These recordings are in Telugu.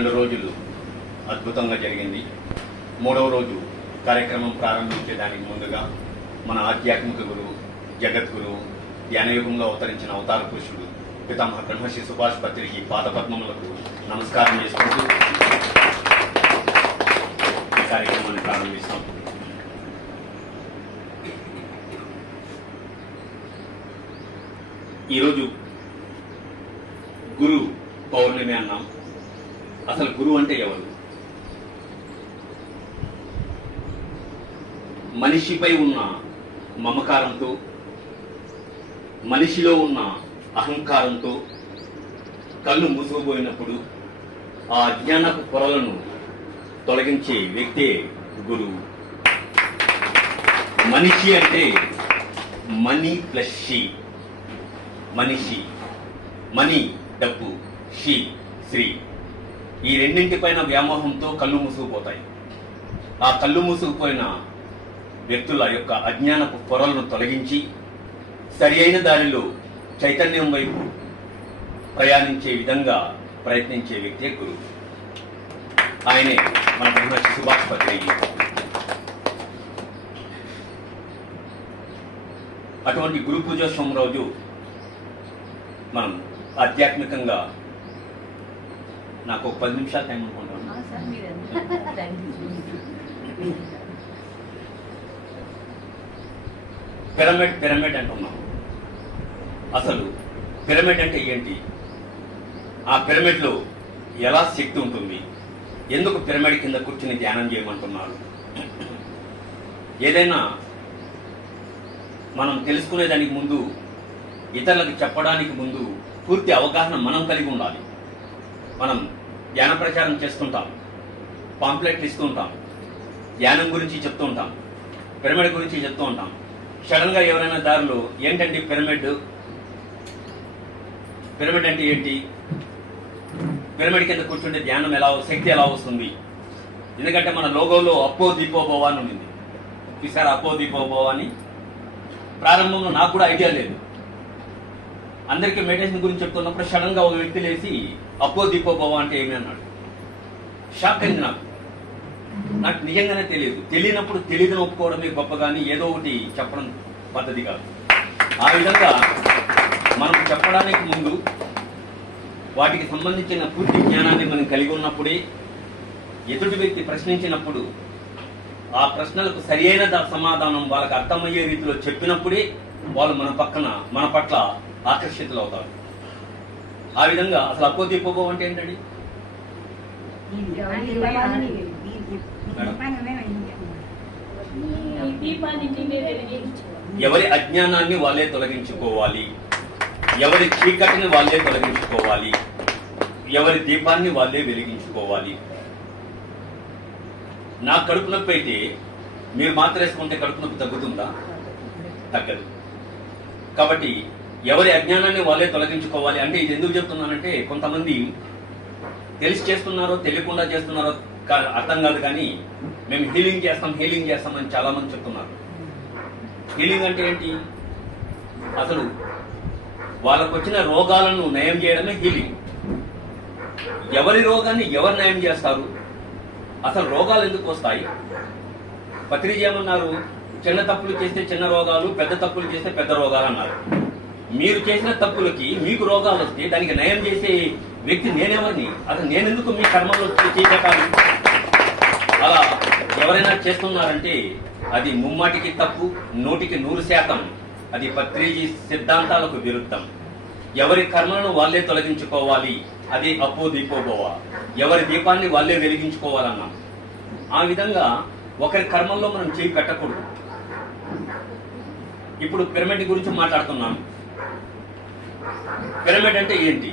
2 రోజులు అద్భుతంగా జరిగింది. 3వ రోజు కార్యక్రమం ప్రారంభించేదానికి ముందుగా మన ఆధ్యాత్మిక గురువు, జగద్గురువు, ధ్యానయుగంలో అవతరించిన అవతార పురుషుడు పితామహ బ్రహ్మశ్రీ సుభాష్ పత్రికి పాదపద్మములకు నమస్కారం చేసుకుంటూ ఈ కార్యక్రమాన్ని ప్రారంభిస్తాం. ఈరోజు గురు పౌర్ణమి అన్నాం. అసలు గురువు అంటే ఎవరు? మనిషిపై ఉన్న మమకారంతో, మనిషిలో ఉన్న అహంకారంతో కళ్ళు మూసుకుపోయినప్పుడు ఆ అజ్ఞానపు పొరలను తొలగించే వ్యక్తే గురువు. మనిషి అంటే మనీ ప్లస్ షీ. మనిషి, మనీ డబ్బు, షీ శ్రీ, ఈ రెండింటిపైన వ్యామోహంతో కళ్ళు మూసుకుపోతాయి. ఆ కళ్ళు మూసుకుపోయిన వ్యక్తుల యొక్క అజ్ఞానపు పొరలను తొలగించి సరి అయిన దారిలో చైతన్యం వైపు ప్రయాణించే విధంగా ప్రయత్నించే వ్యక్తే గురువు. ఆయనే మన బ్రహ్మశ్రీ సుభాష్ పత్రి. అటువంటి గురు పూజోత్సవం రోజు మనం ఆధ్యాత్మికంగా నాకు ఒక 10 నిమిషాలు టైం అనుకుంటాను. పిరమిడ్ అంటున్నాం. అసలు పిరమిడ్ అంటే ఏంటి? ఆ పిరమిడ్లో ఎలా శక్తి ఉంటుంది? ఎందుకు పిరమిడ్ కింద కూర్చుని ధ్యానం చేయమంటున్నారు? ఏదైనా మనం తెలుసుకునేదానికి ముందు, ఇతరులకు చెప్పడానికి ముందు పూర్తి అవగాహన మనం కలిగి ఉండాలి. మనం ధ్యాన ప్రచారం చేస్తుంటాం, పాంప్లెట్ ఇస్తుంటాం, ధ్యానం గురించి చెప్తూ ఉంటాం, పిరమిడ్ గురించి చెప్తూ ఉంటాం. సడన్గా ఎవరైనా దారిలో ఏంటంటే పిరమిడ్ అంటే ఏంటి, పిరమిడ్ కింద కూర్చుంటే ధ్యానం శక్తి ఎలా వస్తుంది? ఎందుకంటే మన లోగోలో అప్పో దీపోభవ అని ఉంది. చూసారా అప్పో దీపోభవ అని? ప్రారంభంలో నాకు కూడా ఐడియా లేదు. అందరికీ మెడిటేషన్ గురించి చెప్తున్నప్పుడు సడన్గా ఒక వ్యక్తి లేచి అప్పో దీపోభవ అంటే ఏమి అన్నాడు. షాక్ అయింది నాకు నిజంగానే తెలియదు. తెలియనప్పుడు తెలియదని ఒప్పుకోవడమే గొప్ప, కానీ ఏదో ఒకటి చెప్పడం పద్ధతి కాదు. ఆ విధంగా మనం చెప్పడానికి ముందు వాటికి సంబంధించిన పూర్తి జ్ఞానాన్ని మనం కలిగి ఉన్నప్పుడే, ఎదుటి వ్యక్తి ప్రశ్నించినప్పుడు ఆ ప్రశ్నలకు సరి అయిన సమాధానం వాళ్ళకి అర్థమయ్యే రీతిలో చెప్పినప్పుడే వాళ్ళు మన పట్ల ఆకర్షితులు అవుతారు. ఆ విధంగా అసలు అప్పో దీపోభవ అంటే ఏంటండి? ఎవరి అజ్ఞానాన్ని వాళ్ళే తొలగించుకోవాలి, ఎవరి చీకటిని వాళ్ళే తొలగించుకోవాలి, ఎవరి దీపాన్ని వాళ్ళే వెలిగించుకోవాలి. నా కడుపు నొప్పి అయితే మీరు మాత్రం వేసుకుంటే కడుపు నొప్పి తగ్గుతుందా? తగ్గదు. కాబట్టి ఎవరి అజ్ఞానాన్ని వాళ్ళే తొలగించుకోవాలి అంటే ఇది ఎందుకు చెప్తున్నానంటే, కొంతమంది తెలిసి చేస్తున్నారో తెలియకుండా చేస్తున్నారో అర్థం కాదు, కానీ మేము హీలింగ్ చేస్తామని చాలా మంది చెప్తున్నారు. హీలింగ్ అంటే ఏంటి? అసలు వాళ్ళకు వచ్చిన రోగాలను నయం చేయడమే హీలింగ్. ఎవరి రోగాన్ని ఎవరు నయం చేస్తారు? అసలు రోగాలు ఎందుకు వస్తాయి? పత్రిజీ ఏమన్నారు? చిన్న తప్పులు చేస్తే చిన్న రోగాలు, పెద్ద తప్పులు చేస్తే పెద్ద రోగాలు అన్నారు. మీరు చేసిన తప్పులకి మీకు రోగాలు వస్తే దానికి నయం చేసే వ్యక్తి నేనెవరిని? అసలు నేనెందుకు మీ కర్మలో చేసేటాను? అలా ఎవరైనా చేస్తున్నారంటే అది ముమ్మాటికి తప్పు, 100కి 100% అది పత్రిజీ సిద్ధాంతాలకు విరుద్ధం. ఎవరి కర్మలను వాళ్ళే తొలగించుకోవాలి, అది అప్పో దీపోభవ. ఎవరి దీపాన్ని వాళ్ళే వెలిగించుకోవాలన్నాం. ఆ విధంగా ఒకరి కర్మల్లో మనం చేయి పెట్టకూడదు. ఇప్పుడు పిరమిడ్ గురించి మాట్లాడుతున్నాం. పిరమిడ్ అంటే ఏంటి?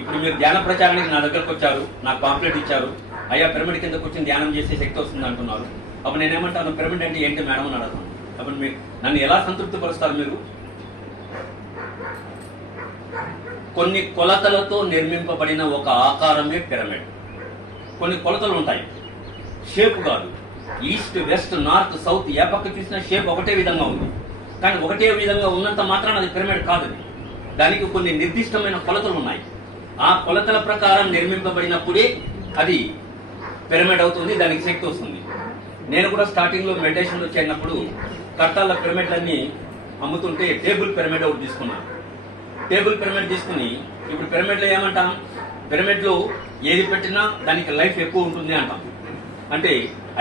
ఇప్పుడు మీరు ధ్యాన ప్రచారానికి నా దగ్గరకు వచ్చారు, నాకు పాంప్లెట్ ఇచ్చారు, అయ్యా పిరమిడ్ కింద కూర్చొని ధ్యానం చేసే శక్తి వస్తుంది అంటున్నారు. అప్పుడు నేనేమంటాను, పిరమిడ్ అంటే ఏంటి మేడం అని అడుగుతాను. అప్పుడు మీరు నన్ను ఎలా సంతృప్తి పరుస్తారు? మీరు కొన్ని కొలతలతో నిర్మింపబడిన ఒక ఆకారమే పిరమిడ్. కొన్ని కొలతలు ఉంటాయి, షేప్ కాదు. ఈస్ట్, వెస్ట్, నార్త్, సౌత్ ఏ పక్క తీసిన షేప్ ఒకటే విధంగా ఉంది, కానీ ఒకటే విధంగా ఉన్నంత మాత్రాన అది పిరమిడ్ కాదు. దానికి కొన్ని నిర్దిష్టమైన కొలతలు ఉన్నాయి. ఆ కొలతల ప్రకారం నిర్మింపబడినప్పుడే అది పిరమిడ్ అవుతుంది, దానికి శక్తి వస్తుంది. నేను కూడా స్టార్టింగ్ లో మెడిటేషన్ లో చేరినప్పుడు కట్టాల పిరమిడ్లన్నీ అమ్ముతుంటే టేబుల్ పిరమిడ్ ఒకటి తీసుకున్నాను. టేబుల్ పిరమిడ్ తీసుకుని ఇప్పుడు పిరమిడ్లో ఏమంటాం, పిరమిడ్లో ఏది పెట్టినా దానికి లైఫ్ ఎక్కువ ఉంటుంది అంటాం. అంటే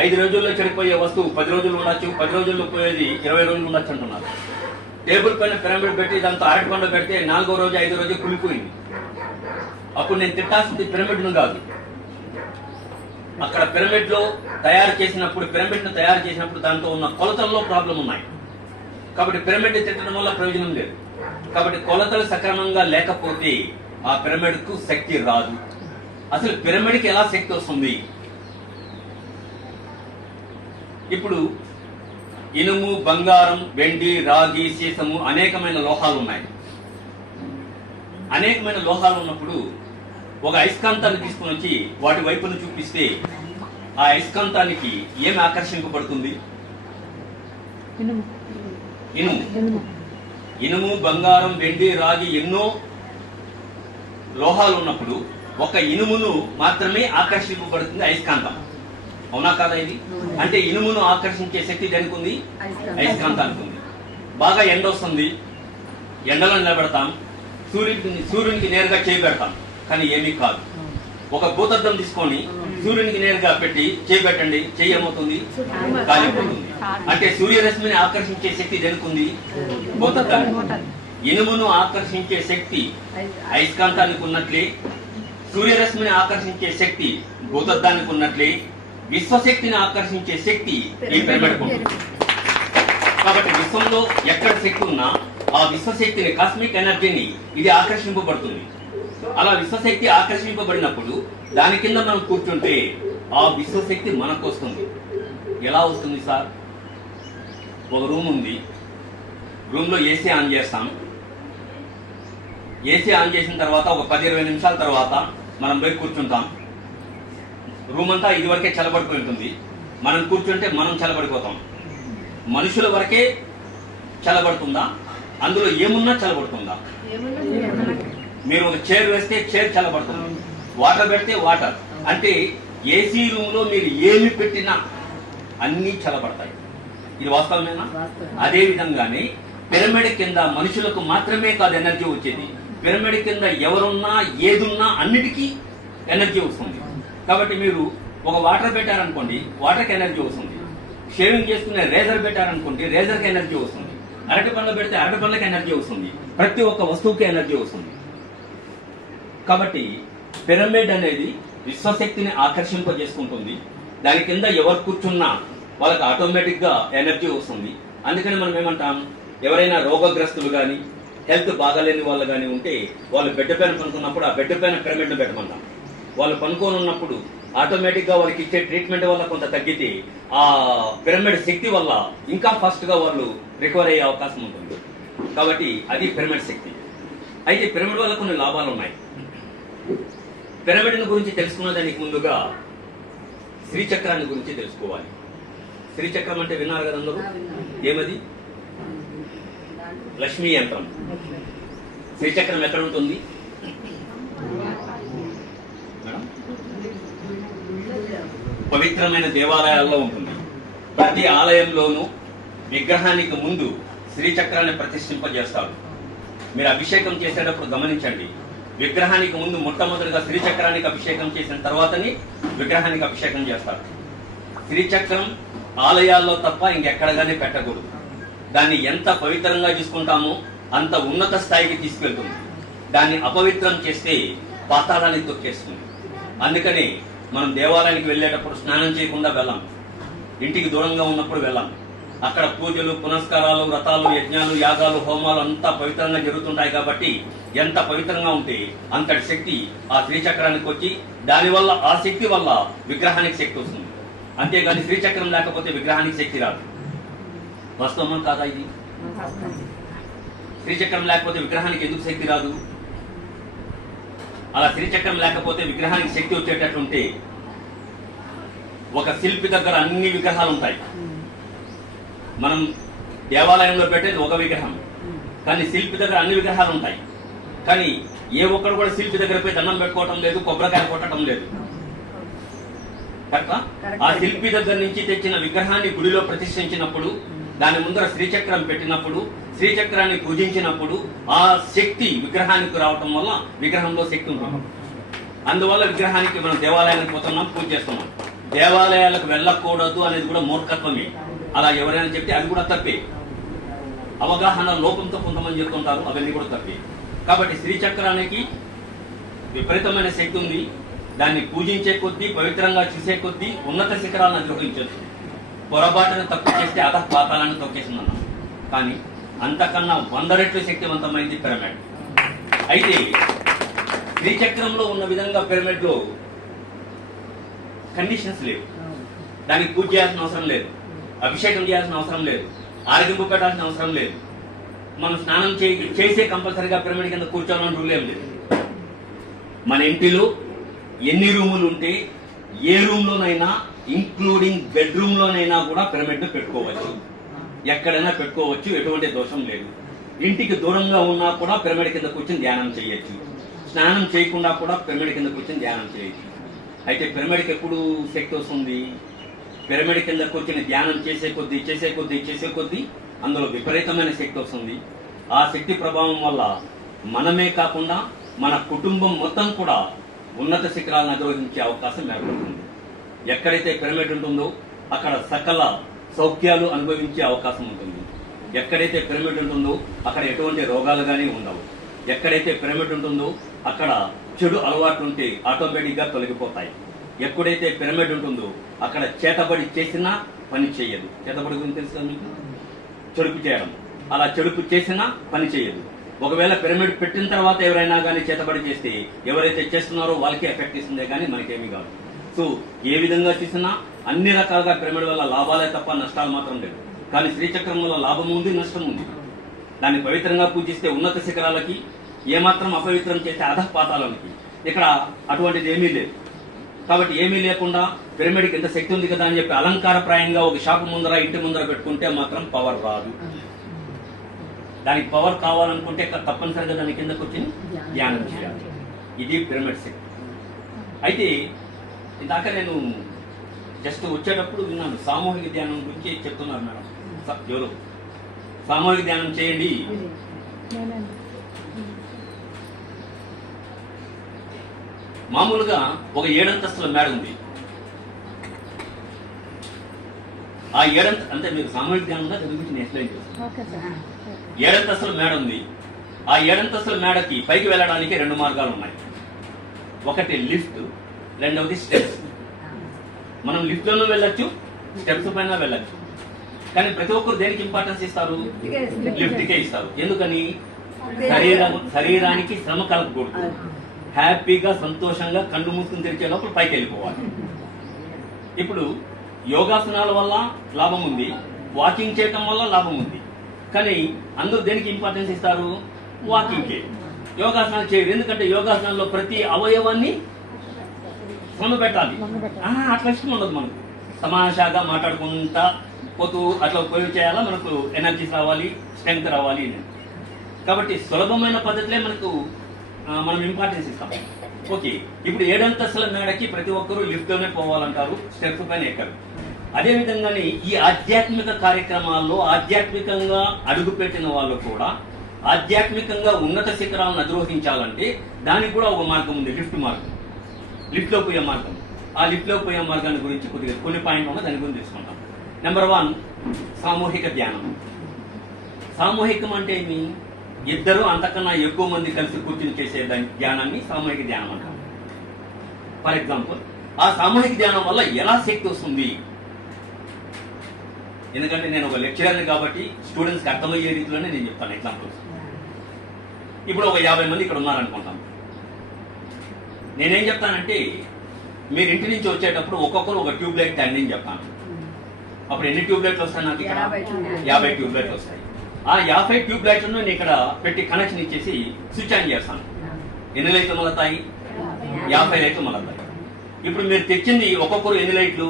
5 రోజుల్లో చెడిపోయే వస్తువు 10 రోజులు ఉండొచ్చు, 10 రోజుల్లో పోయేది 20 రోజులు ఉండొచ్చు అంటున్నారు. టేబుల్ పైన పిరమిడ్ పెట్టి దాంతో అరటిపండు పెడితే 4వ రోజు 5వ రోజు కులిపోయింది. అప్పుడు నేను తిట్టాల్సింది పిరమిడ్ను కాదు. అక్కడ పిరమిడ్ లో తయారు చేసినప్పుడు, పిరమిడ్ ను తయారు చేసినప్పుడు దాంతో ఉన్న కొలతల్లో ప్రాబ్లం ఉన్నాయి. కాబట్టి పిరమిడ్ తిట్టడం వల్ల ప్రయోజనం లేదు. కాబట్టి కొలతలు సక్రమంగా లేకపోతే ఆ పిరమిడ్ కు శక్తి రాదు. అసలు పిరమిడ్ కి ఎలా శక్తి వస్తుంది? ఇప్పుడు ఇనుము, బంగారం, వెండి, రాగి, సీసము అనేకమైన లోహాలు ఉన్నాయి. అనేకమైన లోహాలు ఉన్నప్పుడు ఒక అయస్కాంతాన్ని తీసుకుని వచ్చి వాటి వైపును చూపిస్తే ఆ అయస్కాంతానికి ఏమి ఆకర్షింపబడుతుంది? ఇనుము, బంగారం, వెండి, రాగి ఎన్నో లోహాలు ఉన్నప్పుడు ఒక ఇనుమును మాత్రమే ఆకర్షింపబడుతుంది అయస్కాంతం. అవునా కాదా? ఇది అంటే ఇనుమును ఆకర్షించే శక్తి దేనికి ఉంది? అయస్కాంతానికి ఉంది. బాగా ఎండ వస్తుంది, ఎండలో నిలబెడతాం, సూర్యునికి నేరుగా చేయి పెడతాం, కానీ ఏమీ కాదు. ఒక భూతద్దం తీసుకొని సూర్యునికి నేరుగా పెట్టి చేయి పెట్టండి, చెయ్యి ఏమవుతుంది? కాలిపోతుంది. అంటే సూర్యరశ్మిని ఆకర్షించే శక్తి దేనికి ఉంది? భూతద్దానికి. ఇనుమును ఆకర్షించే శక్తి అయస్కాంతానికి ఉన్నట్లే, సూర్యరశ్మిని ఆకర్షించే శక్తి భూతద్దానికి ఉన్నట్లే, విశ్వశక్తిని ఆకర్షించే శక్తి ఈ పిరమిడ్కు ఉంది. కాబట్టి విశ్వంలో ఎక్కడ శక్తి ఉన్నా ఆ విశ్వశక్తిని, కాస్మిక్ ఎనర్జీని ఇది ఆకర్షింపబడుతుంది. అలా విశ్వశక్తి ఆకర్షింపబడినప్పుడు దాని కింద మనం కూర్చుంటే ఆ విశ్వశక్తి మనకు వస్తుంది. ఎలా వస్తుంది సార్? ఒక రూమ్ ఉంది, రూమ్ లో ఏసీ ఆన్ చేస్తాం. ఏసీ ఆన్ చేసిన తర్వాత ఒక 10-20 నిమిషాల తర్వాత మనం పోయి కూర్చుంటాం. రూమ్ అంతా ఇదివరకే చల్లబడిపోయి ఉంటుంది. మనం కూర్చుంటే మనం చల్లబడిపోతాం. మనుషుల వరకే చల్లబడుతుందా? అందులో ఏమున్నా చల్లబడుతుందా? మీరు ఒక చైర్ వేస్తే చైర్ చల్లబడుతుంది, వాటర్ పెడితే వాటర్. అంటే ఏసీ రూమ్ లో మీరు ఏమి పెట్టినా అన్ని చల్లబడతాయి. ఇది వాస్తవమేనా? అదే విధంగానే పిరమిడ్ కింద మనుషులకు మాత్రమే కాదు ఎనర్జీ వచ్చేది. పిరమిడ్ కింద ఎవరున్నా ఏదున్నా అన్నిటికీ ఎనర్జీ వస్తుంది. కాబట్టి మీరు ఒక వాటర్ పెట్టారనుకోండి, వాటర్కి ఎనర్జీ వస్తుంది. షేవింగ్ చేసుకునే రేజర్ పెట్టారనుకోండి, రేజర్కి ఎనర్జీ వస్తుంది. అరటి పండ్లు పెడితే అరటి పండ్లకి ఎనర్జీ వస్తుంది. ప్రతి ఒక్క వస్తువుకి ఎనర్జీ వస్తుంది. కాబట్టి పిరమిడ్ అనేది విశ్వశక్తిని ఆకర్షింపజేసుకుంటుంది. దాని కింద ఎవరు కూర్చున్నా వాళ్ళకి ఆటోమేటిక్ గా ఎనర్జీ వస్తుంది. అందుకని మనం ఏమంటాం, ఎవరైనా రోగగ్రస్తులు కానీ హెల్త్ బాగాలేని వాళ్ళు కానీ ఉంటే వాళ్ళు బెడ్ పైన పనుకున్నప్పుడు ఆ బెడ్ పైన పిరమిడ్ ను పెట్టమంటాం. వాళ్ళు పనుకొని ఉన్నప్పుడు ఆటోమేటిక్ గా వాళ్ళకి ఇచ్చే ట్రీట్మెంట్ వల్ల కొంత తగ్గితే ఆ పిరమిడ్ శక్తి వల్ల ఇంకా ఫాస్ట్ గా వాళ్ళు రికవర్ అయ్యే అవకాశం ఉంటుంది. కాబట్టి అది పిరమిడ్ శక్తి. అయితే పిరమిడ్ వల్ల కొన్ని లాభాలు ఉన్నాయి. పిరమిడ్ గురించి తెలుసుకున్న దానికి ముందుగా శ్రీచక్రాన్ని గురించి తెలుసుకోవాలి. శ్రీచక్రం అంటే విన్నారు కదా అందరూ? ఏమది? లక్ష్మీ యంత్రం. శ్రీచక్రం ఎక్కడ ఉంటుంది మేడం? పవిత్రమైన దేవాలయాల్లో ఉంటుంది. ప్రతి ఆలయంలోనూ విగ్రహానికి ముందు శ్రీచక్రాన్ని ప్రతిష్ఠింపజేస్తారు. మీరు అభిషేకం చేసేటప్పుడు గమనించండి, విగ్రహానికి ముందు మొట్టమొదటిగా శ్రీచక్రానికి అభిషేకం చేసిన తర్వాతని విగ్రహానికి అభిషేకం చేస్తారు. శ్రీచక్రం ఆలయాల్లో తప్ప ఇంకెక్కడగానే పెట్టకూడదు. దాన్ని ఎంత పవిత్రంగా చూసుకుంటామో అంత ఉన్నత స్థాయికి తీసుకెళ్తుంది. దాన్ని అపవిత్రం చేస్తే పాతాళానికి తొక్కేస్తుంది. అందుకని మనం దేవాలయానికి వెళ్ళేటప్పుడు స్నానం చేయకుండా వెళ్ళాం, ఇంటికి దూరంగా ఉన్నప్పుడు వెళ్ళాం. అక్కడ పూజలు, పునస్కారాలు, వ్రతాలు, యజ్ఞాలు, యాగాలు, హోమాలు అంతా పవిత్రంగా జరుగుతుంటాయి. కాబట్టి ఎంత పవిత్రంగా ఉంటే అంతటి శక్తి ఆ శ్రీచక్రానికి వచ్చి దానివల్ల ఆ శక్తి వల్ల విగ్రహానికి శక్తి వస్తుంది. అంతేగాని శ్రీచక్రం లేకపోతే విగ్రహానికి శక్తి రాదు. వాస్తవం కాదా ఇది? శ్రీచక్రం లేకపోతే విగ్రహానికి ఎందుకు శక్తి రాదు? అలా శ్రీచక్రం లేకపోతే విగ్రహానికి శక్తి వచ్చేటట్లుంటే ఒక శిల్పి దగ్గర అన్ని విగ్రహాలు ఉంటాయి. మనం దేవాలయంలో పెట్టేది ఒక విగ్రహం, కానీ శిల్పి దగ్గర అన్ని విగ్రహాలు ఉంటాయి. కానీ ఏ ఒక్కడు కూడా శిల్పి దగ్గర పోయి దండం పెట్టుకోవటం లేదు, కొబ్బరికాయ కొట్టడం లేదు. కరెక్టా? ఆ శిల్పి దగ్గర నుంచి తెచ్చిన విగ్రహాన్ని గుడిలో ప్రతిష్ఠించినప్పుడు, దాని ముందర శ్రీచక్రం పెట్టినప్పుడు, శ్రీచక్రాన్ని పూజించినప్పుడు ఆ శక్తి విగ్రహానికి రావటం వల్ల విగ్రహంలో శక్తి ఉంటుంది. అందువల్ల విగ్రహానికి మనం దేవాలయానికి పోతున్నాం, పూజ చేస్తున్నాం. దేవాలయాలకు వెళ్ళకూడదు అనేది కూడా మూర్ఖత్వమే. అలా ఎవరైనా చెప్తే అది కూడా తప్పే. అవగాహన లోపంతో కొంతమంది చెప్తుంటారు, అవన్నీ కూడా తప్పే. కాబట్టి శ్రీచక్రానికి విపరీతమైన శక్తి ఉంది. దాన్ని పూజించే కొద్దీ, పవిత్రంగా చూసే కొద్దీ ఉన్నత శిఖరాలను అధిరోహించవచ్చు. పొరపాటును తప్పు చేస్తే పాతాలను తొక్కేసిందన్నాం. కానీ అంతకన్నా 100 రెట్లు శక్తివంతమైంది పిరమిడ్. అయితే శ్రీచక్రంలో ఉన్న విధంగా పిరమిడ్ లో కండిషన్స్ లేవు. దానికి పూజ చేయాల్సిన అవసరం లేదు, అభిషేకం చేయాల్సిన అవసరం లేదు, ఆరగింపు పెట్టాల్సిన అవసరం లేదు. మనం స్నానం చేసే కంపల్సరీగా పిరమిడ్ కింద కూర్చోవాలని రూల్ ఏం లేదు. మన ఇంటిలో ఎన్ని రూములు ఉంటే ఏ రూమ్ లోనైనా, ఇంక్లూడింగ్ బెడ్రూమ్ లోనైనా కూడా పిరమిడ్ పెట్టుకోవచ్చు. ఎక్కడైనా పెట్టుకోవచ్చు, ఎటువంటి దోషం లేదు. ఇంటికి దూరంగా ఉన్నా కూడా పిరమిడ్ కింద కూర్చొని ధ్యానం చేయొచ్చు. స్నానం చేయకుండా కూడా పిరమిడ్ కింద కూర్చొని ధ్యానం చేయొచ్చు. అయితే పిరమిడ్కి ఎప్పుడు శక్తి వస్తుంది? పిరమిడ్ కింద కూర్చొని ధ్యానం చేసే కొద్దీ అందులో విపరీతమైన శక్తి వస్తుంది. ఆ శక్తి ప్రభావం వల్ల మనమే కాకుండా మన కుటుంబం మొత్తం కూడా ఉన్నత శిఖరాలను అధిరోహించే అవకాశం ఏర్పడుతుంది. ఎక్కడైతే పిరమిడ్ ఉంటుందో అక్కడ సకల సౌఖ్యాలు అనుభవించే అవకాశం ఉంటుంది. ఎక్కడైతే పిరమిడ్ ఉంటుందో అక్కడ ఎటువంటి రోగాలు కానీ ఉండవు. ఎక్కడైతే పిరమిడ్ ఉంటుందో అక్కడ చెడు అలవాట్లు ఉంటే ఆటోమేటిక్ గా తొలగిపోతాయి. ఎక్కడైతే పిరమిడ్ ఉంటుందో అక్కడ చేతబడి చేసినా పని చేయదు. చేతబడి గురించి తెలుసు కదా మీకు? చెడుపు చేయడం. అలా చెడుపు చేసినా పని చేయదు. ఒకవేళ పిరమిడ్ పెట్టిన తర్వాత ఎవరైనా కానీ చేతబడి చేస్తే ఎవరైతే చేస్తున్నారో వాళ్ళకి ఎఫెక్ట్ ఇస్తుందే కానీ మనకేమీ కాదు. సో ఏ విధంగా చూసినా అన్ని రకాలుగా పిరమిడ్ వల్ల లాభాలే తప్ప నష్టాలు మాత్రం లేదు. కానీ శ్రీచక్రం వల్ల లాభం ఉంది, నష్టం ఉంది. దాన్ని పవిత్రంగా పూజిస్తే ఉన్నత శిఖరాలకి, ఏమాత్రం అపవిత్రం చేస్తే అధపాతాలకి. ఇక్కడ అటువంటిది ఏమీ లేదు. కాబట్టి ఏమీ లేకుండా పిరమిడ్కి ఎంత శక్తి ఉంది కదా అని చెప్పి అలంకారప్రాయంగా ఒక షాపు ముందర, ఇంటి ముందర పెట్టుకుంటే మాత్రం పవర్ రాదు. దానికి పవర్ కావాలనుకుంటే తప్పనిసరిగా దాని కిందకు వచ్చి ధ్యానం చేయాలి. ఇది పిరమిడ్ శక్తి. అయితే ఇందాక నేను జస్ట్ వచ్చేటప్పుడు విన్నాను, సామూహిక ధ్యానం గురించి చెప్తున్నారు మేడం. ఎవరు సామూహిక ధ్యానం చేయండి. మామూలుగా ఒక 7 అంతస్తుల మేడ ఉంది. ఆ 7 అంటే మీరు సామూహిక ధ్యానంగా దాని గురించి నేను ఎక్స్ప్లెయిన్ చేస్తాను. 7 అంతస్తుల మేడ ఉంది. ఆ 7 అంతస్తుల మేడకి పైకి వెళ్ళడానికి 2 మార్గాలు ఉన్నాయి. ఒకటి లిఫ్ట్, రెండవది స్టెప్స్. మనం లిఫ్ట్ లోనూ వెళ్ళొచ్చు, స్టెప్స్ పైన వెళ్ళొచ్చు. కానీ ప్రతి ఒక్కరు దేనికి ఇంపార్టెన్స్ ఇస్తారు? లిఫ్ట్కే ఇస్తారు. ఎందుకని? శరీరానికి శ్రమ కలగకూడదు. హ్యాపీగా, సంతోషంగా కళ్ళు మూసుకుని తెరిచే లోపల పైకి వెళ్ళిపోవాలి. ఇప్పుడు యోగాసనాల వల్ల లాభం ఉంది, వాకింగ్ చేయటం వల్ల లాభం ఉంది. కానీ అందరూ దేనికి ఇంపార్టెన్స్ ఇస్తారు? వాకింగ్కే. యోగాసనాలు చేయరు. ఎందుకంటే యోగాసనాల్లో ప్రతి అవయవాన్ని శ్రమ పెట్టాలి. అట్లా ఇష్టం ఉండదు మనకు. తమాషాగా మాట్లాడుకుంటా పోతూ అట్లా ఉపయోగం చేయాలా, మనకు ఎనర్జీస్ రావాలి, స్ట్రెంగ్త్ రావాలి. కాబట్టి సులభమైన పద్ధతిలో మనం ఇంపార్టెన్స్ ఇస్తాం. ఓకే, ఇప్పుడు 7 అంతస్తుల మేడకి ప్రతి ఒక్కరూ లిఫ్ట్ లోనే పోవాలంటారు, స్టెప్స్ పైన ఎక్కరు. అదే విధంగానే ఈ ఆధ్యాత్మిక కార్యక్రమాల్లో ఆధ్యాత్మికంగా అడుగుపెట్టిన వాళ్ళు కూడా ఆధ్యాత్మికంగా ఉన్నత శిఖరాలను అధిరోహించాలంటే దానికి కూడా ఒక మార్గం ఉంది, లిఫ్ట్ మార్గం. లిఫ్ట్ లో పోయే మార్గం. ఆ లిఫ్ట్ లో పోయే మార్గాన్ని గురించి కొద్దిగా కొన్ని పాయింట్లు ఉన్నాయి, దాని గురించి తెలుసుకుంటాం. నెంబర్ 1, సామూహిక ధ్యానం. సామూహికం అంటే ఏమి? ఇద్దరు అంతకన్నా ఎక్కువ మంది కలిసి కూర్చుని చేసే ధ్యానాన్ని సామూహిక ధ్యానం అంటారు. ఫర్ ఎగ్జాంపుల్, ఆ సామూహిక ధ్యానం వల్ల ఎలా శక్తి వస్తుంది? ఎందుకంటే నేను ఒక లెక్చరర్ని కాబట్టి స్టూడెంట్స్కి అర్థమయ్యే రీతిలోనే నేను చెప్తాను ఎగ్జాంపుల్స్. ఇప్పుడు ఒక 50 మంది ఇక్కడ ఉన్నారనుకుంటాం. నేనేం చెప్తానంటే, మీరు ఇంటి నుంచి వచ్చేటప్పుడు ఒక్కొక్కరు ఒక ట్యూబ్ లైట్ తండి అని చెప్తాను. అప్పుడు ఎన్ని ట్యూబ్ లైట్లు వస్తాయి? నాకు ఇక్కడ 50 ట్యూబ్ లైట్లు వస్తాయి. ఆ 50 ట్యూబ్ లైట్లను నేను ఇక్కడ పెట్టి కనెక్షన్ ఇచ్చేసి స్విచ్ ఆన్ చేస్తాను. ఎన్ని లైట్లు మొదలతాయి? 50 లైట్లు మొదలతాయి. ఇప్పుడు మీరు తెచ్చింది ఒక్కొక్కరు ఎన్ని లైట్లు?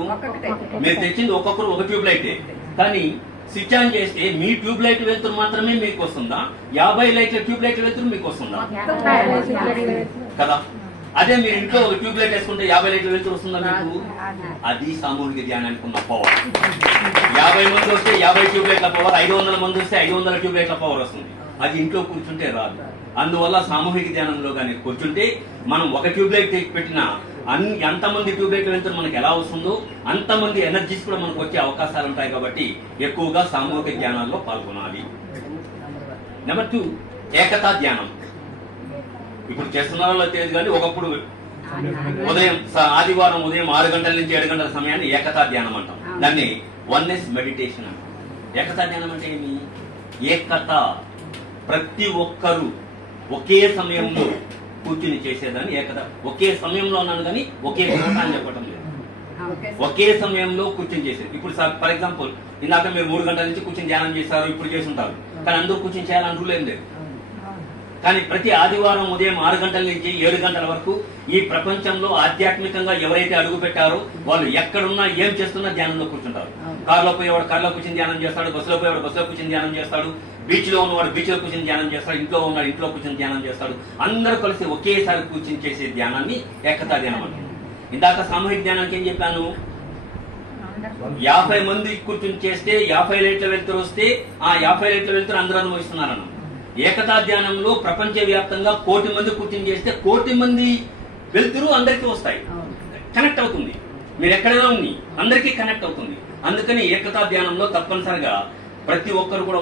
మీరు తెచ్చింది ఒక్కొక్కరు ఒక ట్యూబ్ లైటే. కానీ స్విచ్ ఆన్ చేస్తే మీ ట్యూబ్ లైట్ వెళ్తురు మాత్రమే మీకు వస్తుందా, 50 లైట్ల ట్యూబ్ లైట్ వెళ్తురు మీకు వస్తుందా? కదా. అదే మీరు ఇంట్లో ఒక ట్యూబ్ లైట్ వేసుకుంటే 50 లైట్లు వెళ్తురు వస్తుందా మీకు? అది సామూహిక ధ్యానానికి ఉన్న పవర్. 50 మంది వస్తే 50 ట్యూబ్ లైట్ల పవర్, 500 మంది వస్తే 500 ట్యూబ్ లైట్ల పవర్ వస్తుంది. అది ఇంట్లో కూర్చుంటే రాదు. అందువల్ల సామూహిక ధ్యానంలో కానీ కూర్చుంటే మనం ఒక ట్యూబ్ లైట్ పెట్టినా ఎంతమంది ట్యూబ్ లైట్ వెళ్తున్న మనకి ఎలా వస్తుందో అంతమంది ఎనర్జీస్ కూడా మనకు వచ్చే అవకాశాలు ఉంటాయి. కాబట్టి ఎక్కువగా సామూహిక ధ్యానాల్లో పాల్గొనాలి. నెంబర్ 2, ఏకతా ధ్యానం. ఇప్పుడు చేస్తున్నారో తెలియదు కానీ ఒకప్పుడు ఉదయం ఆదివారం ఉదయం 6 గంటల నుంచి 7 గంటల సమయాన్ని ఏకతా ధ్యానం అంటాం. దాన్ని వన్నెస్ మెడిటేషన్ అంటాం. ఏకతా ధ్యానం అంటే ఏమి? ఏకత, ప్రతి ఒక్కరూ ఒకే సమయంలో కూర్చుని చేసేదాన్ని ఏకత. ఒకే సమయంలో అన్నాను కానీ ఒకే చోట అని చెప్పటం లేదు. ఒకే సమయంలో కూర్చొని చేసేది. ఇప్పుడు ఫర్ ఎగ్జాంపుల్ ఇందాక మీరు 3 గంటల నుంచి కూర్చొని ధ్యానం చేస్తారు, ఇప్పుడు చేస్తుంటారు. కానీ అందరూ కూర్చొని చేయాలని రూల్ ఏం లేదు. కానీ ప్రతి ఆదివారం ఉదయం 6 గంటల నుంచి 7 గంటల వరకు ఈ ప్రపంచంలో ఆధ్యాత్మికంగా ఎవరైతే అడుగు పెట్టారో వాళ్ళు ఎక్కడున్నా ఏం చేస్తున్నా ధ్యానంలో కూర్చుంటారు. కారులో పోయేవాడు కారులో కూర్చొని ధ్యానం చేస్తాడు, బస్సులో పోయేవాడు బస్సులో కూర్చొని ధ్యానం చేస్తాడు, బీచ్ లో ఉన్నవాడు బీచ్ లో కూర్చొని ధ్యానం చేస్తాడు, ఇంట్లో ఉన్నవాడు ఇంట్లో కూర్చొని ధ్యానం చేస్తాడు. అందరూ కలిసి ఒకేసారి కూర్చొని చేసే ధ్యానాన్ని ఏకతా ధ్యానం అంటారు. ఇందాక సామూహిక ధ్యానానికి ఏం చెప్పాను? 50 మంది కూర్చొని చేస్తే 50 లైట్ల వెళ్తురు వస్తే ఆ 50 లైట్ల వెళ్తురు అందరూ అనుభవిస్తున్నారన్న. ఏకతా ధ్యానంలో ప్రపంచ వ్యాప్తంగా 1 కోటి మంది కూర్చొని చేస్తే 1 కోటి మంది వెళ్తురు అందరికీ వస్తాయి, కనెక్ట్ అవుతుంది. మీరు ఎక్కడైనా ఉన్ని అందరికీ కనెక్ట్ అవుతుంది. అందుకని ఏకతా ధ్యానంలో తప్పనిసరిగా ప్రతి ఒక్కరు కూడా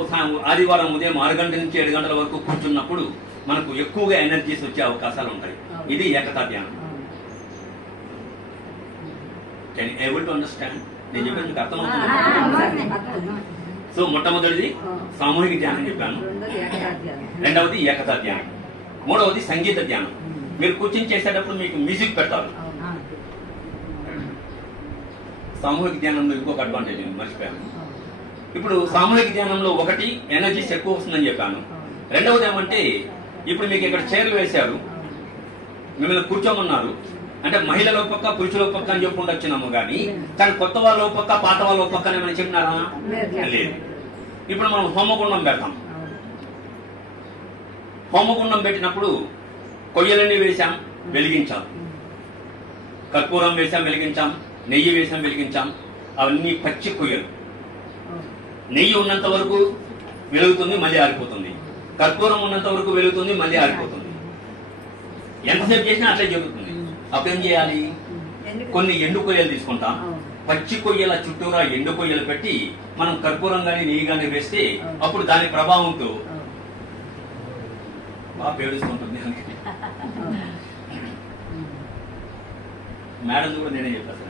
ఆదివారం ఉదయం 6 గంటల నుంచి 7 గంటల వరకు కూర్చున్నప్పుడు మనకు ఎక్కువగా ఎనర్జీస్ వచ్చే అవకాశాలు ఉంటాయి. ఇది ఏకతా ధ్యానం. Can you able to understand? నేను చెప్పాను మీకు అర్థమవుతుంది. సో మొట్టమొదటిది సామూహిక ధ్యానం చెప్పాను, రెండవది ఏకతా ధ్యానం, మూడవది సంగీత ధ్యానం. మీరు కూర్చొని చేసేటప్పుడు మీకు మ్యూజిక్ పెడతారు. సామూహిక ధ్యానంలో ఇంకొక అడ్వాంటేజ్ మర్చిపోయాను. ఇప్పుడు సామూహిక ధ్యానంలో ఒకటి ఎనర్జీస్ ఎక్కువ వస్తుందని చెప్పాను. రెండవది ఏమంటే ఇప్పుడు మీకు ఇక్కడ చైర్లు వేశారు, మిమ్మల్ని కూర్చోమన్నారు అంటే మహిళల పక్క పురుషుల పక్క అని చెప్పుకుంటూ వచ్చినాము. కానీ కొత్త వాళ్ళ పక్క పాత వాళ్ళ పక్క అని ఏమైనా చెప్పినారా? లేదు. ఇప్పుడు మనం హోమగుండం పెడతాం. హోమగుండం పెట్టినప్పుడు కొయ్యలన్నీ వేశాం, వెలిగించాం, కర్పూరం వేశాం, వెలిగించాం, నెయ్యి వేశాం, వెలిగించాం. అవన్నీ పచ్చి కొయ్యలు. నెయ్యి ఉన్నంత వరకు వెలుగుతుంది, మళ్ళీ ఆరిపోతుంది. కర్పూరం ఉన్నంత వరకు వెలుగుతుంది, మళ్ళీ ఆరిపోతుంది. ఎంతసేపు చేసినా అట్లే జరుగుతుంది. అప్పుడేం చేయాలి? కొన్ని ఎండు కొయ్యలు తీసుకుంటాం, పచ్చి కొయ్యల చుట్టూరా ఎండు కొయ్యలు పెట్టి మనం కర్పూరం గాని నెయ్యి గాని వేస్తే అప్పుడు దాని ప్రభావంతో బాగా పేడుస్తుంటుంది. మేడం కూడా నేనే చెప్పాను.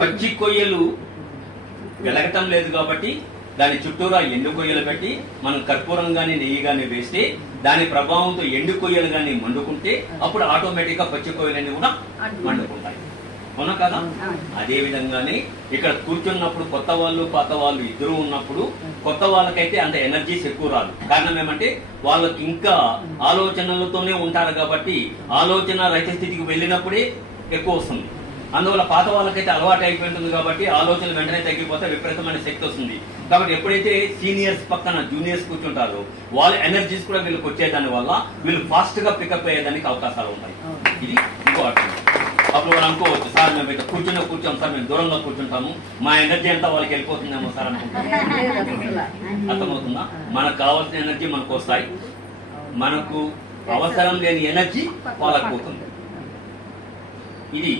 పచ్చి కొయ్యలు వెలగటం లేదు కాబట్టి దాని చుట్టూరా ఎండు కొయ్యలు పెట్టి మనం కర్పూరం గాని నెయ్యి గాని వేస్తే దాని ప్రభావంతో ఎండు కొయ్యలు గాని మండుకుంటే అప్పుడు ఆటోమేటిక్ గా పచ్చి కొయ్యలన్నీ కూడా మండుకుంటాయి. అవునా కదా? అదే విధంగానే ఇక్కడ కూర్చున్నప్పుడు కొత్త వాళ్ళు పాత వాళ్ళు ఇద్దరు ఉన్నప్పుడు కొత్త వాళ్ళకైతే అంత ఎనర్జీస్ ఎక్కువ రాదు. కారణం ఏమంటే వాళ్ళకి ఇంకా ఆలోచనలతోనే ఉంటారు కాబట్టి ఆలోచన రహిత స్థితికి వెళ్ళినప్పుడే ఎక్కువ వస్తుంది. అందువల్ల పాత వాళ్ళకైతే అలవాటు అయిపోయింటుంది కాబట్టి ఆలోచనలు వెంటనే తగ్గిపోతే విపరీతమైన శక్తి వస్తుంది. కాబట్టి ఎప్పుడైతే సీనియర్స్ పక్కన జూనియర్స్ కూర్చుంటారో వాళ్ళ ఎనర్జీస్ కూడా వీళ్ళకి వచ్చేదాని వల్ల వీళ్ళు ఫాస్ట్ గా పికప్ అయ్యేదానికి అవకాశాలు ఉంటాయి. ఇది ఇంకో అర్థం. అప్పుడు వాళ్ళు అనుకోవచ్చు, సార్ మేము ఇక్కడ కూర్చోం సార్, మేము దూరంగా కూర్చుంటాము, మా ఎనర్జీ అంతా వాళ్ళకి వెళ్ళిపోతుందేమో సార్ అనుకుంటాం. అర్థమవుతుందా? మనకు కావాల్సిన ఎనర్జీ మనకు వస్తాయి, మనకు అవసరం లేని ఎనర్జీ వాళ్ళకి పోతుంది. ఇది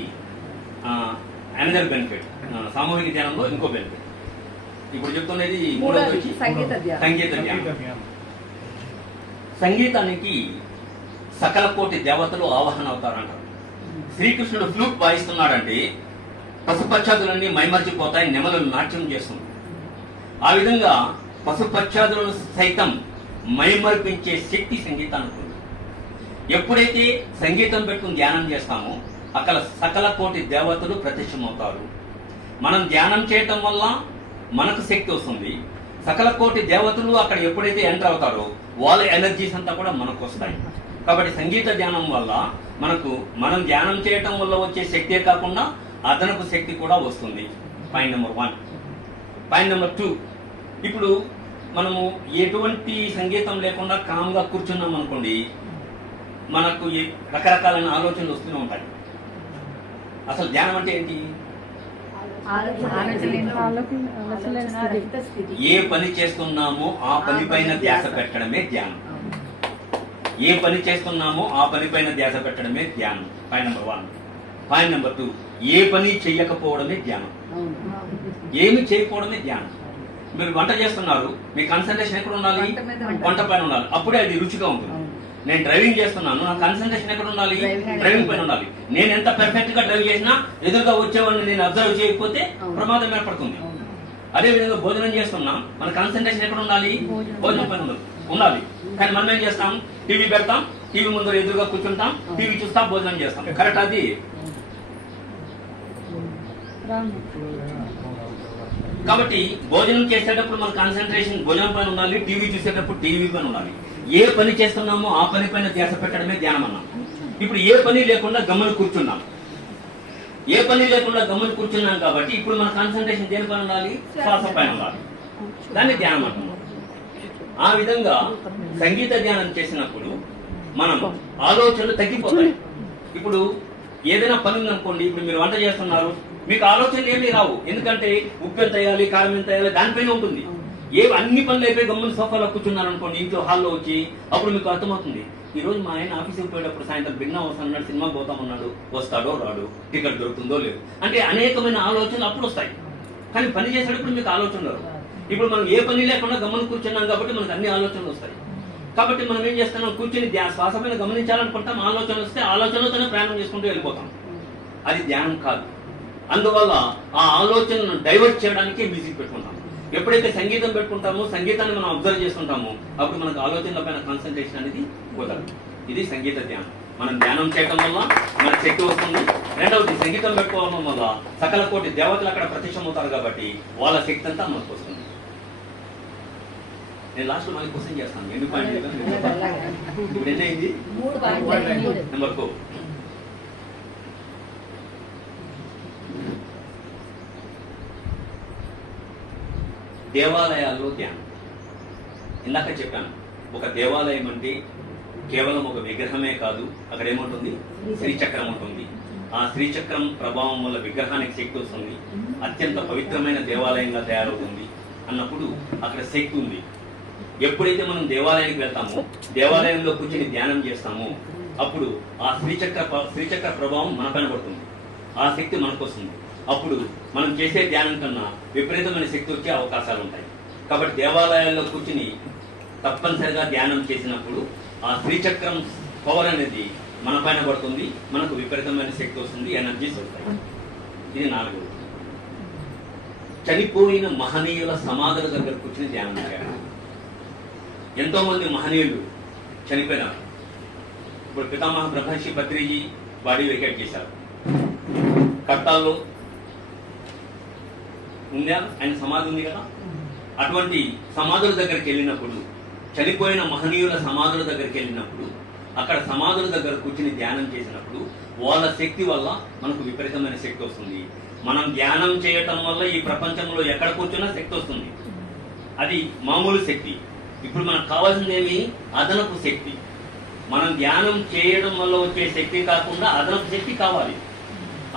అనదర్ బెనిఫిట్. సామూహిక ధ్యానంలో ఇంకో బెనిఫిట్ ఇప్పుడు చెప్తున్నది మూడోది వచ్చి సంగీత ధ్యానం. సంగీతానికి సకల కోటి దేవతలు ఆవాహన అవుతారంటారు. శ్రీకృష్ణుడు ఫ్లూట్ వాయిస్తున్నాడంటే పశుపక్షాదులన్నీ మైమర్చిపోతాయి, నెమలు నాట్యం చేస్తుంది. ఆ విధంగా పశుపక్షాదులను సైతం మైమర్పించే శక్తి సంగీతానికి ఉంది. ఎప్పుడైతే సంగీతం పెట్టుకుని ధ్యానం చేస్తామో అక్కడ సకల కోటి దేవతలు ప్రత్యక్షమవుతారు. మనం ధ్యానం చేయటం వల్ల మనకు శక్తి వస్తుంది. సకల కోటి దేవతలు అక్కడ ఎప్పుడైతే ఎంటర్ అవుతారో వాళ్ళ ఎనర్జీస్ అంతా కూడా మనకు వస్తాయి. కాబట్టి సంగీత ధ్యానం వల్ల మనం ధ్యానం చేయటం వల్ల వచ్చే శక్తే కాకుండా అదనపు శక్తి కూడా వస్తుంది. Point number 1. పాయింట్ నెంబర్ 2, ఇప్పుడు మనము ఎటువంటి సంగీతం లేకుండా కామ్గా కూర్చున్నాం అనుకోండి, మనకు రకరకాలైన ఆలోచనలు వస్తూనే ఉంటాయి. అసలు ధ్యానం అంటే ఏంటి? ఏ పని చేస్తున్నామో ఆ పని పైన ధ్యాస పెట్టడమే ధ్యానం. ఏ పని చేస్తున్నామో ఆ పని పైన ధ్యాస పెట్టడమే ధ్యానం. Point number 1. పాయింట్ నెంబర్ 2, ఏ పని చెయ్యకపోవడమే ధ్యానం. ఏమి చేయకపోవడమే ధ్యానం. మీరు వంట చేస్తున్నారు, మీ కాన్సన్ట్రేషన్ ఎక్కడ ఉండాలి? వంట పైన ఉండాలి. అప్పుడే అది రుచిగా ఉంటుంది. నేను డ్రైవింగ్ చేస్తున్నాను, నా కాన్సన్ట్రేషన్ ఎక్కడ ఉండాలి? డ్రైవింగ్ పైన ఉండాలి. నేను ఎంత పెర్ఫెక్ట్ గా డ్రైవ్ చేసినా ఎదురుగా వచ్చేవాడిని నేను అబ్జర్వ్ చేయకపోతే ప్రమాదం ఏర్పడుతుంది. అదే విధంగా భోజనం చేస్తున్నాం, మన కాన్సన్ట్రేషన్ ఎక్కడ ఉండాలి? భోజనం పైన ఉండాలి. కానీ మనం ఏం చేస్తాం? టీవీ పెడతాం, టీవీ ముందు ఎదురుగా కూర్చుంటాం, టీవీ చూస్తాం, భోజనం చేస్తాం. కరెక్ట్? అది కాబట్టి భోజనం చేసేటప్పుడు మన కాన్సన్ట్రేషన్ భోజనం పైన ఉండాలి, టీవీ చూసేటప్పుడు టీవీ పైన ఉండాలి. ఏ పని చేస్తున్నామో ఆ పని పైన ధ్యాస పెట్టడమే ధ్యానం అన్నాం. ఇప్పుడు ఏ పని లేకుండా గమ్మున కూర్చున్నాం. ఏ పని లేకుండా గమ్మున కూర్చున్నాం కాబట్టి ఇప్పుడు మన కాన్సన్ట్రేషన్ దేని పైన ఉండాలి? శ్వాస పైన ఉండాలి. దాన్ని ధ్యానం అంటున్నాం. ఆ విధంగా సంగీత ధ్యానం చేసినప్పుడు మనం ఆలోచనలు తగ్గిపోతాయి. ఇప్పుడు ఏదైనా పని ఉందనుకోండి, ఇప్పుడు మీరు వంట చేస్తున్నారు, మీకు ఆలోచనలు ఏమీ రావు. ఎందుకంటే ఉప్పు ఎంత వేయాలి, కారం ఎంత వేయాలి, దానిపైన ఉంటుంది. అన్ని పనులు అయిపోయి గమ్మున సోఫాలో కూర్చున్నారు అనుకోండి, ఇంట్లో హాల్లో వచ్చి, అప్పుడు మీకు అర్థమవుతుంది, ఈ రోజు మా ఆయన ఆఫీస్కి పోయేటప్పుడు సాయంత్రం భిన్నా వస్తానన్నాడు, సినిమాకి పోతామన్నాడు, వస్తాడో రాడు, టికెట్ దొరుకుతుందో లేదు, అంటే అనేకమైన ఆలోచనలు అప్పుడు వస్తాయి. కానీ పని చేసేటప్పుడు మీకు ఆలోచన రావు. ఇప్పుడు మనం ఏ పని లేకుండా గమ్మున కూర్చున్నాం కాబట్టి మనకు అన్ని ఆలోచనలు వస్తాయి. కాబట్టి మనం ఏం చేస్తున్నాం? కూర్చుని శ్వాస పైన గమనించాలనుకుంటాం, ఆలోచన వస్తే ఆలోచనలతోనే ప్రయాణం చేసుకుంటూ వెళ్ళిపోతాం. అది ధ్యానం కాదు. అందువల్ల ఆ ఆలోచనను డైవర్ట్ చేయడానికి మ్యూజిక్ పెట్టుకుంటాం. ఎప్పుడైతే సంగీతం పెట్టుకుంటామో, సంగీతాన్ని మనం అబ్జర్వ్ చేసుకుంటామో, అప్పుడు మనకు ఆలోచనల పైన కాన్సన్ట్రేషన్ అనేది కుదరదు. ఇది సంగీత ధ్యానం. మనం ధ్యానం చేయడం వల్ల మనకు శక్తి వస్తుంది. రెండవది, సంగీతం పెట్టుకోవడం వల్ల సకల కోటి దేవతలు అక్కడ ప్రత్యక్షమవుతారు కాబట్టి వాళ్ళ శక్తి అంతా మనకు వస్తుంది. నేను లాస్ట్ లో మళ్ళీ క్వశ్చన్ చేస్తాను. ఎన్ని పాయింట్ ఇప్పుడు ఎన్ని అయింది? నెంబర్ 4. దేవాలయాల్లో ధ్యానం. ఇందాక చెప్పాను, ఒక దేవాలయం అంటే కేవలం ఒక విగ్రహమే కాదు, అక్కడ ఏముంటుంది? శ్రీచక్రం ఉంటుంది. ఆ శ్రీచక్రం ప్రభావం వల్ల విగ్రహానికి శక్తి వస్తుంది. అత్యంత పవిత్రమైన దేవాలయంగా తయారవుతుంది అన్నప్పుడు అక్కడ శక్తి ఉంది. ఎప్పుడైతే మనం దేవాలయానికి వెళ్తామో, దేవాలయంలో కూర్చొని ధ్యానం చేస్తామో, అప్పుడు ఆ శ్రీచక్ర ప్రభావం మన పైన పడుతుంది. ఆ శక్తి మనకు వస్తుంది. అప్పుడు మనం చేసే ధ్యానం కన్నా విపరీతమైన శక్తి వచ్చే అవకాశాలు ఉంటాయి. కాబట్టి దేవాలయాల్లో కూర్చుని తప్పనిసరిగా ధ్యానం చేసినప్పుడు ఆ శ్రీచక్రం పవర్ అనేది మన పైన పడుతుంది. మనకు విపరీతమైన శక్తి వస్తుంది, ఎనర్జీస్ వస్తాయి. ఇది 4. చనిపోయిన మహనీయుల సమాధుల దగ్గర కూర్చుని ధ్యానం చేయాలి. ఎంతో మంది మహనీయులు చనిపోయినారు. ఇప్పుడు పితామహ బ్రహ్మర్షి పత్రిజీ బాడీ వెకేట్ చేశారు. కట్టాల్లో ఉందా ఆయన సమాధి ఉంది కదా. అటువంటి సమాధుల దగ్గరికి వెళ్ళినప్పుడు, చనిపోయిన మహనీయుల సమాధుల దగ్గరికి వెళ్ళినప్పుడు, అక్కడ సమాధుల దగ్గర కూర్చుని ధ్యానం చేసినప్పుడు వాళ్ళ శక్తి వల్ల మనకు విపరీతమైన శక్తి వస్తుంది. మనం ధ్యానం చేయటం వల్ల ఈ ప్రపంచంలో ఎక్కడ కూర్చున్నా శక్తి వస్తుంది. అది మామూలు శక్తి. ఇప్పుడు మనకు కావాల్సింది ఏమి? అదనపు శక్తి. మనం ధ్యానం చేయడం వల్ల వచ్చే శక్తి కాకుండా అదనపు శక్తి కావాలి.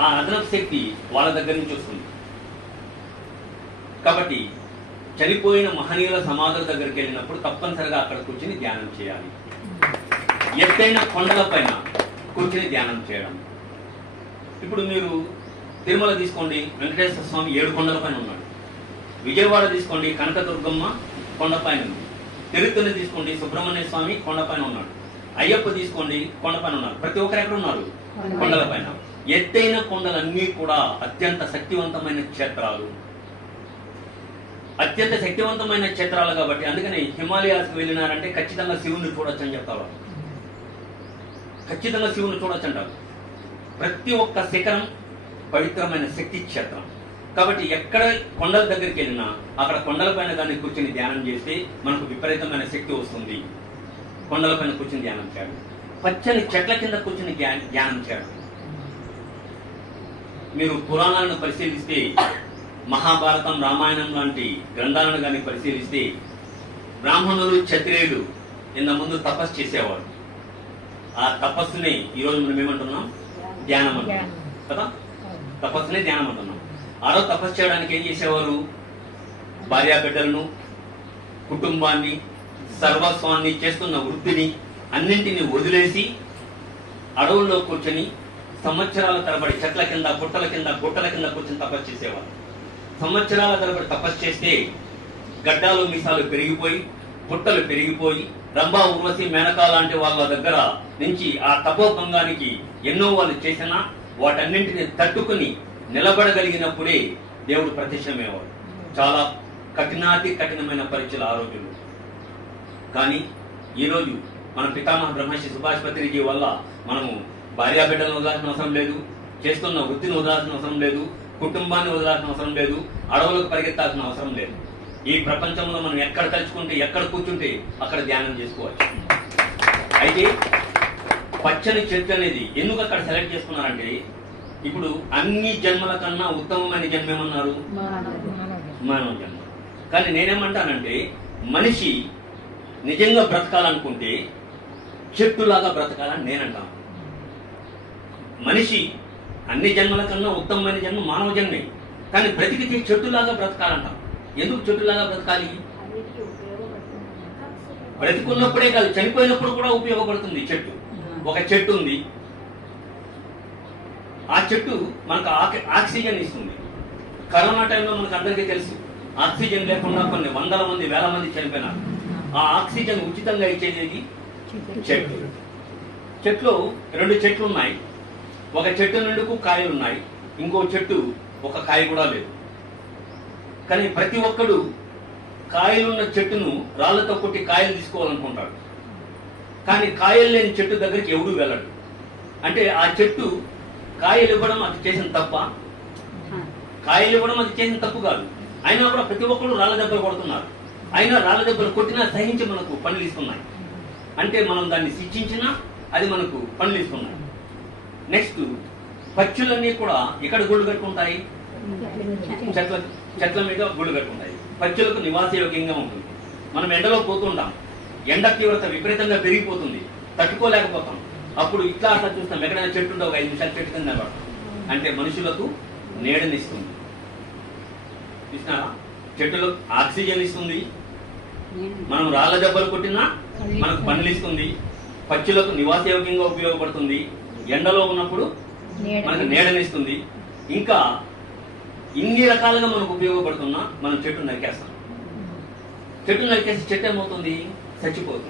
ఆ అదనపు శక్తి వాళ్ళ దగ్గర నుంచి వస్తుంది. కాబట్టి చనిపోయిన మహనీయుల సమాధుల దగ్గరికి వెళ్ళినప్పుడు తప్పనిసరిగా అక్కడ కూర్చుని ధ్యానం చేయాలి. ఎత్తైన కొండల పైన కూర్చుని ధ్యానం చేయడం. ఇప్పుడు మీరు తిరుమల తీసుకోండి, వెంకటేశ్వర స్వామి 7 కొండల పైన ఉన్నాడు. విజయవాడ తీసుకోండి, కనకదుర్గమ్మ కొండపైన ఉంది. తిరుత్తని తీసుకోండి, సుబ్రహ్మణ్య స్వామి కొండపైన ఉన్నాడు. అయ్యప్ప తీసుకోండి, కొండపైన ఉన్నారు. ప్రతి ఒక్కరు ఎక్కడ ఉన్నారు? కొండల పైన. ఎత్తైన కొండలన్నీ కూడా అత్యంత శక్తివంతమైన క్షేత్రాలు. అత్యంత శక్తివంతమైన క్షేత్రాలు కాబట్టి అందుకని హిమాలయాస్కి వెళ్ళినారంటే ఖచ్చితంగా శివుని చూడొచ్చు అని చెప్తారు. ఖచ్చితంగా శివుని చూడొచ్చు అంటారు. ప్రతి ఒక్క శిఖరం పవిత్రమైన శక్తి క్షేత్రం. కాబట్టి ఎక్కడ కొండల దగ్గరికి వెళ్ళినా అక్కడ కొండలపైన దాన్ని కూర్చొని ధ్యానం చేస్తే మనకు విపరీతమైన శక్తి వస్తుంది. కొండలపైన కూర్చొని ధ్యానం చేయడం, పచ్చని చెట్ల కింద కూర్చొని ధ్యానం చేయడం. మీరు పురాణాలను పరిశీలిస్తే, మహాభారతం, రామాయణం లాంటి గ్రంథాలను కానీ పరిశీలిస్తే, బ్రాహ్మణులు, క్షత్రియులు ఇంత ముందు తపస్సు చేసేవారు. ఆ తపస్సుని ఈరోజు మనం ఏమంటున్నాం? ధ్యానం అంటున్నాం కదా. తపస్సునే ధ్యానం అంటున్నాం. ఆ రోజు తపస్సు చేయడానికి ఏం చేసేవారు? భార్యా బిడ్డలను, కుటుంబాన్ని, సర్వస్వాన్ని, చేస్తున్న వృత్తిని అన్నింటినీ వదిలేసి అడవుల్లో కూర్చొని సంవత్సరాల తరబడి చెట్ల కింద, పుట్టల కింద, గుట్టల కింద కూర్చొని తపస్సు చేసేవారు. సంవత్సరాల తరబడి తపస్సు చేస్తే గడ్డాలు, మీసాలు పెరిగిపోయి, పుట్టలు పెరిగిపోయి, రంభా, ఉర్వశి, మేనకా లాంటి వాళ్ళ దగ్గర నుంచి ఆ తపోభంగానికి ఎన్నో వాళ్ళు చేసినా వాటన్నింటినీ తట్టుకుని నిలబడగలిగినప్పుడే దేవుడు ప్రత్యక్షమయ్యేవాడు. చాలా కఠినాతి కఠినమైన పరీక్షలు ఆ రోజుల్లో. కానీ ఈరోజు మన పితామహ బ్రహ్మర్షి సుభాష్ పత్రిజీ వల్ల మనము భార్యా బిడ్డలను వదలాల్సిన అవసరం లేదు, చేస్తున్న వృత్తిని వదలాల్సిన అవసరం లేదు, కుటుంబాన్ని వదలాల్సిన అవసరం లేదు, అడవులకు పరిగెత్తాల్సిన అవసరం లేదు. ఈ ప్రపంచంలో మనం ఎక్కడ తలుచుకుంటే, ఎక్కడ కూర్చుంటే అక్కడ ధ్యానం చేసుకోవచ్చు. అయితే పచ్చని చెట్టు అనేది ఎందుకు అక్కడ సెలెక్ట్ చేసుకున్నారంటే, ఇప్పుడు అన్ని జన్మల కన్నా ఉత్తమమైన జన్మ ఏమన్నారు? మానవ జన్మ. కానీ నేనేమంటానంటే, మనిషి నిజంగా బ్రతకాలనుకుంటే చెట్టులాగా బ్రతకాలని నేనంటాను. మనిషి అన్ని జన్మల కన్నా ఉత్తమమైన జన్మ మానవ జన్మే. కానీ బ్రతికితే చెట్టులాగా బ్రతకాలంటాం. ఎందుకు చెట్టులాగా బ్రతకాలి? బ్రతికున్నప్పుడే కాదు, చనిపోయినప్పుడు కూడా ఉపయోగపడుతుంది చెట్టు. ఒక చెట్టు ఉంది, ఆ చెట్టు మనకు ఆక్సిజన్ ఇస్తుంది. కరోనా టైంలో మనకు అందరికీ తెలుసు, ఆక్సిజన్ లేకుండా కొన్ని వందల మంది, వేల మంది చనిపోయినారు. ఆ ఆక్సిజన్ ఉచితంగా ఇచ్చేది చెట్టు. చెట్లు 2 చెట్లు ఉన్నాయి. ఒక చెట్టు నిండుకు కాయలు ఉన్నాయి, ఇంకో చెట్టు ఒక కాయ కూడా లేదు. కానీ ప్రతి ఒక్కడు కాయలున్న చెట్టును రాళ్లతో కొట్టి కాయలు తీసుకోవాలనుకుంటాడు. కానీ కాయలు లేని చెట్టు దగ్గరికి ఎవడూ వెళ్ళడు. అంటే ఆ చెట్టు కాయలు ఇవ్వడం అది చేసిన తప్ప? కాయలు ఇవ్వడం అది చేసిన తప్పు కాదు. అయినా కూడా ప్రతి ఒక్కరు రాళ్ళ దెబ్బలు కొడుతున్నారు. అయినా రాళ్ళ దెబ్బలు కొట్టినా సహించి మనకు పండ్లు ఇస్తున్నాయి. అంటే మనం దాన్ని శిక్షించినా అది మనకు పండ్లు ఇస్తున్నాయి. నెక్స్ట్, పక్షులన్నీ కూడా ఎక్కడ గూళ్ళు కట్టుకుంటాయి? చెట్ల మీద గూళ్ళు కట్టుకుంటాయి. పక్షులకు నివాసయోగ్యంగా ఉంటుంది. మనం ఎండలో పోతుంటాం, ఎండ తీవ్రత విపరీతంగా పెరిగిపోతుంది, తట్టుకోలేకపోతాం. అప్పుడు ఇట్లా అట్లా చూస్తాం, ఎక్కడైనా చెట్టు ఉంటే ఒక 5 నిమిషాలు చెట్టు కింద నిలబడతాం. అంటే మనుషులకు నీడనిస్తుంది. చూసినారా? చెట్టులకు ఆక్సిజన్ ఇస్తుంది. మనం రాళ్ళ దెబ్బలు కొట్టినా మనకు పండ్లు ఇస్తుంది. పక్షులకు నివాసయోగ్యంగా ఉపయోగపడుతుంది. ఎండలో ఉన్నప్పుడు మనకు నీడనిస్తుంది. ఇంకా ఇన్ని రకాలుగా మనకు ఉపయోగపడుతున్నా మనం చెట్టు నరికేస్తాం. చెట్టు నరికేసి చెట్టు ఏమవుతుంది? చచ్చిపోతుంది.